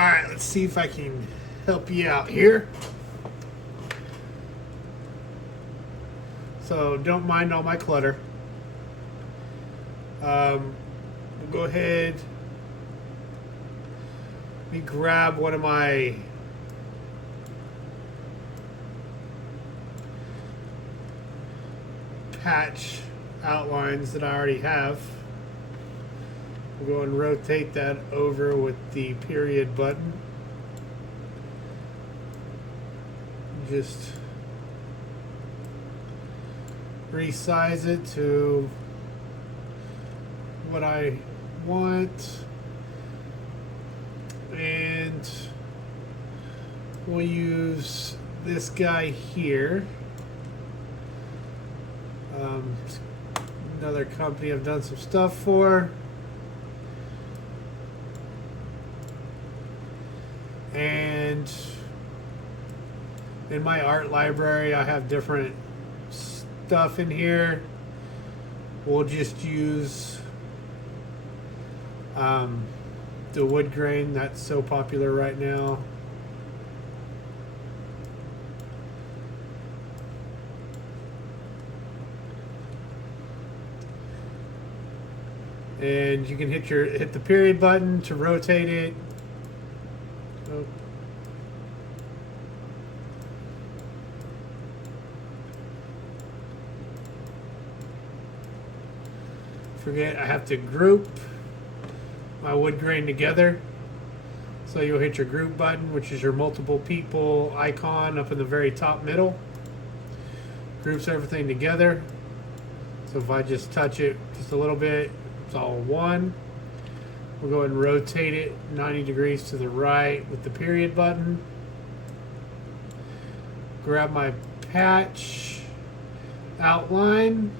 Alright, let's see if I can help you out here. So don't mind all my clutter. We'll go ahead. Let me grab one of my patch outlines that I already have. We'll go and rotate that over with the period button. Just resize it to what I want, and we'll use this guy here. Another company I've done some stuff for. And in my art library, I have different stuff in here. We'll just use the wood grain that's so popular right now. And you can hit the period button to rotate it. Oh. Forget I have to group my wood grain together. So you'll hit your group button, which is your multiple people icon up in the very top middle. Groups everything together. So if I just touch it just a little bit, it's all one. We'll go ahead and rotate it 90 degrees to the right with the period button. Grab my patch outline.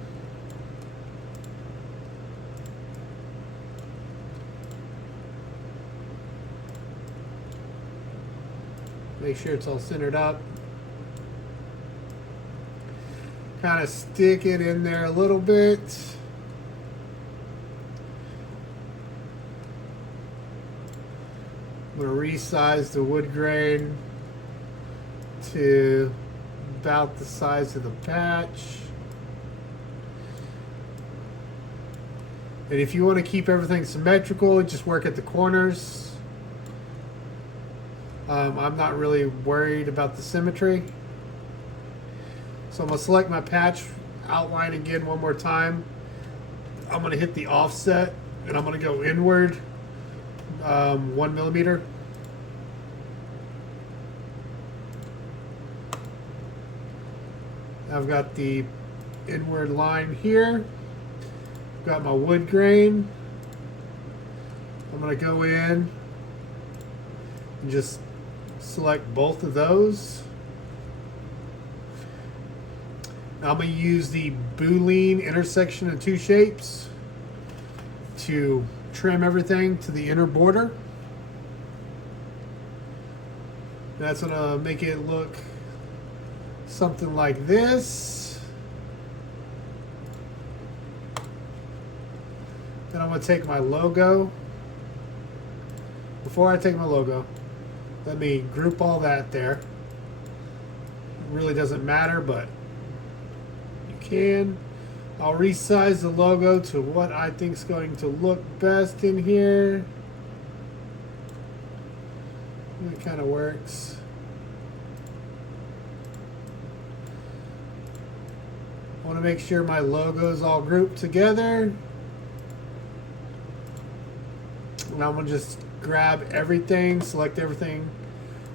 Make sure it's all centered up. Kind of stick it in there a little bit. I'm going to resize the wood grain to about the size of the patch. And if you want to keep everything symmetrical, just work at the corners. I'm not really worried about the symmetry. So I'm going to select my patch outline again one more time. I'm going to hit the offset and I'm going to go inward 1 millimeter. I've got the inward line here. Got my wood grain. I'm going to go in and just select both of those. Now I'm going to use the Boolean intersection of two shapes to trim everything to the inner border. That's going to make it look something like this. Then I'm going to take my logo. Before I take my logo, let me group all that there. It really doesn't matter, but you can. I'll resize the logo to what I think is going to look best in here. It kind of works. I want to make sure my logo is all grouped together. And I'm going to just grab everything, select everything,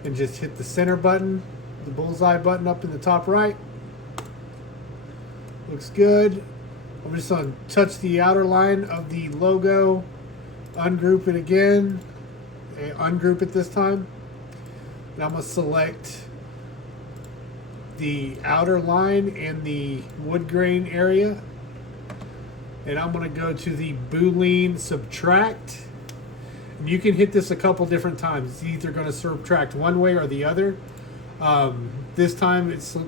and just hit the center button, the bullseye button up in the top right. Looks good. I'm just going to touch the outer line of the logo, ungroup it again, ungroup it this time. And I'm going to select the outer line and the wood grain area. And I'm going to go to the Boolean subtract. And you can hit this a couple different times. It's either going to subtract one way or the other. This time it's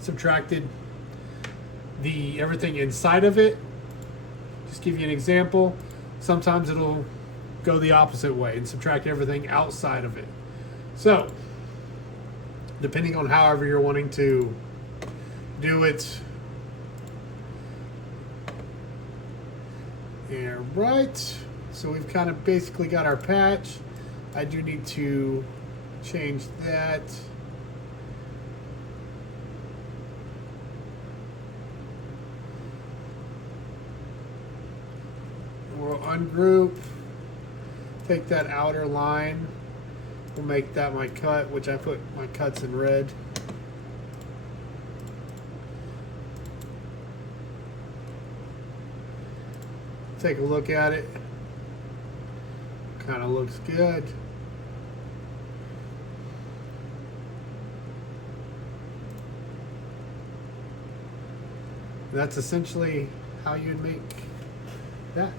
subtracted everything inside of it. Just give you an example. Sometimes it'll go the opposite way and subtract everything outside of it. So, depending on however you're wanting to do it. And right, so we've kind of basically got our patch. I do need to change that. We'll ungroup, take that outer line, we'll make that my cut, which I put my cuts in red. Take a look at it. Kind of looks good. That's essentially how you'd make that.